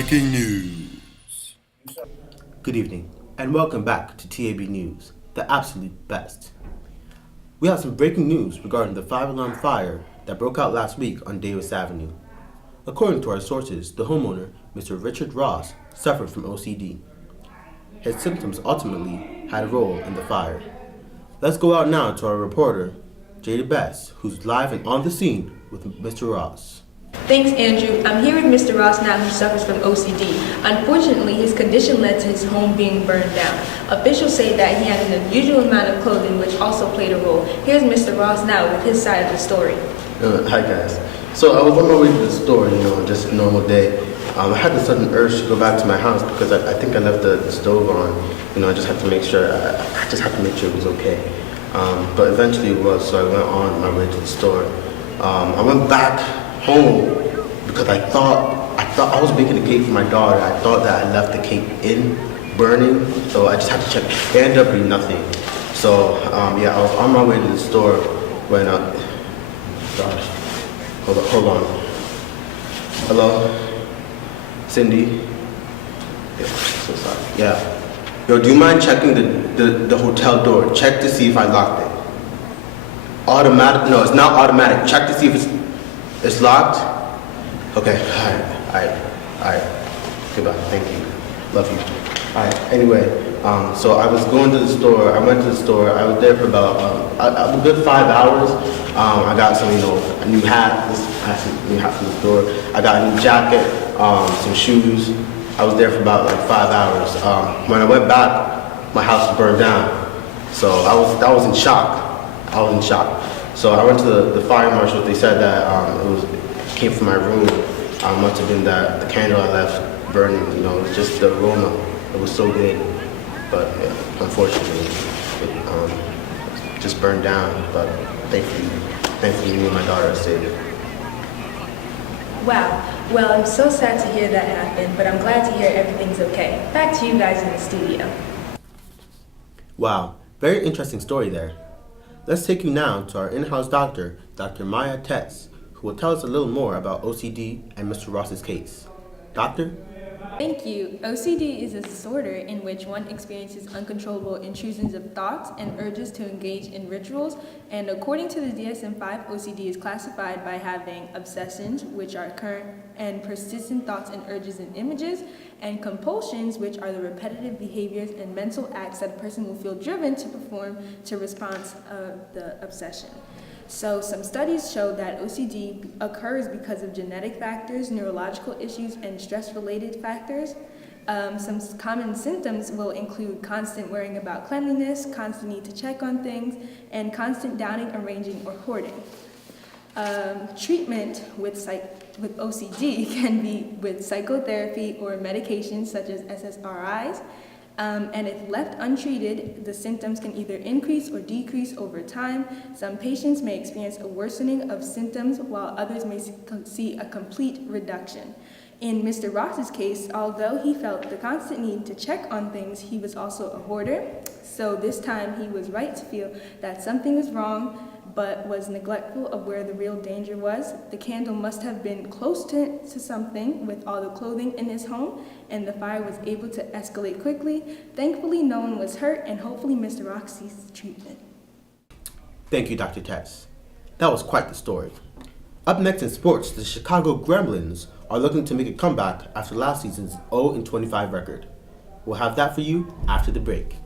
Breaking news. Good evening, and welcome back to TAB News, the absolute best. We have some breaking news regarding the five-alarm fire that broke out last week on Davis Avenue. According to our sources, the homeowner, Mr. Richard Ross, suffered from OCD. His symptoms ultimately had a role in the fire. Let's go out now to our reporter, Jada Bess, who's live and on the scene with Mr. Ross. Thanks, Andrew. I'm here with Mr. Ross now, who suffers from OCD. Unfortunately, his condition led to his home being burned down. Officials say that he had an unusual amount of clothing, which also played a role. Here's Mr. Ross now with his side of the story. Hi guys. So I was on my way to the store, just a normal day. I had the sudden urge to go back to my house because I think I left the stove on. I just had to make sure. I just had to make sure it was okay. But eventually it was, so I went on my way to the store. I went back home because I thought I was baking a cake for my daughter. I thought that I left the cake in burning, so I just had to check. It ended up being nothing. So I was on my way to the store when gosh, hold on. Hello, Cindy. Yeah, so sorry. Yeah. Yo, do you mind checking the hotel door? Check to see if I locked it. Automatic? No, it's not automatic. Check to see if it's locked. Okay. All right. Goodbye. Thank you. Love you. All right. Anyway, so I was going to the store. I went to the store. I was there for about a good 5 hours. I got some, a new hat. New hat from the store. I got a new jacket, some shoes. I was there for about 5 hours. When I went back, my house was burned down. So I was in shock. So I went to the fire marshal. They said that it came from my room. Must have been that the candle I left burning. It was just the aroma. It was so good, but yeah, unfortunately, it just burned down. But thankfully, me and my daughter are safe. Wow. Well, I'm so sad to hear that happen, but I'm glad to hear everything's okay. Back to you guys in the studio. Wow, very interesting story there. Let's take you now to our in-house doctor, Dr. Maya Tess, who will tell us a little more about OCD and Mr. Ross's case. Doctor? Thank you. OCD is a disorder in which one experiences uncontrollable intrusions of thoughts and urges to engage in rituals, and according to the DSM-5, OCD is classified by having obsessions, which are current and persistent thoughts and urges and images, and compulsions, which are the repetitive behaviors and mental acts that a person will feel driven to perform to response of the obsession. So some studies show that OCD occurs because of genetic factors, neurological issues, and stress-related factors. Some common symptoms will include constant worrying about cleanliness, constant need to check on things, and constant downing, arranging, or hoarding. Treatment with OCD can be with psychotherapy or medications such as SSRIs. And if left untreated, the symptoms can either increase or decrease over time. Some patients may experience a worsening of symptoms, while others may see a complete reduction. In Mr. Ross's case, although he felt the constant need to check on things, he was also a hoarder. So this time he was right to feel that something was wrong, but was neglectful of where the real danger was. The candle must have been close to something with all the clothing in his home, and the fire was able to escalate quickly. Thankfully, no one was hurt, and hopefully Mr. Ross sees treatment. Thank you, Dr. Tess. That was quite the story. Up next in sports, the Chicago Gremlins are looking to make a comeback after last season's 0-25 record. We'll have that for you after the break.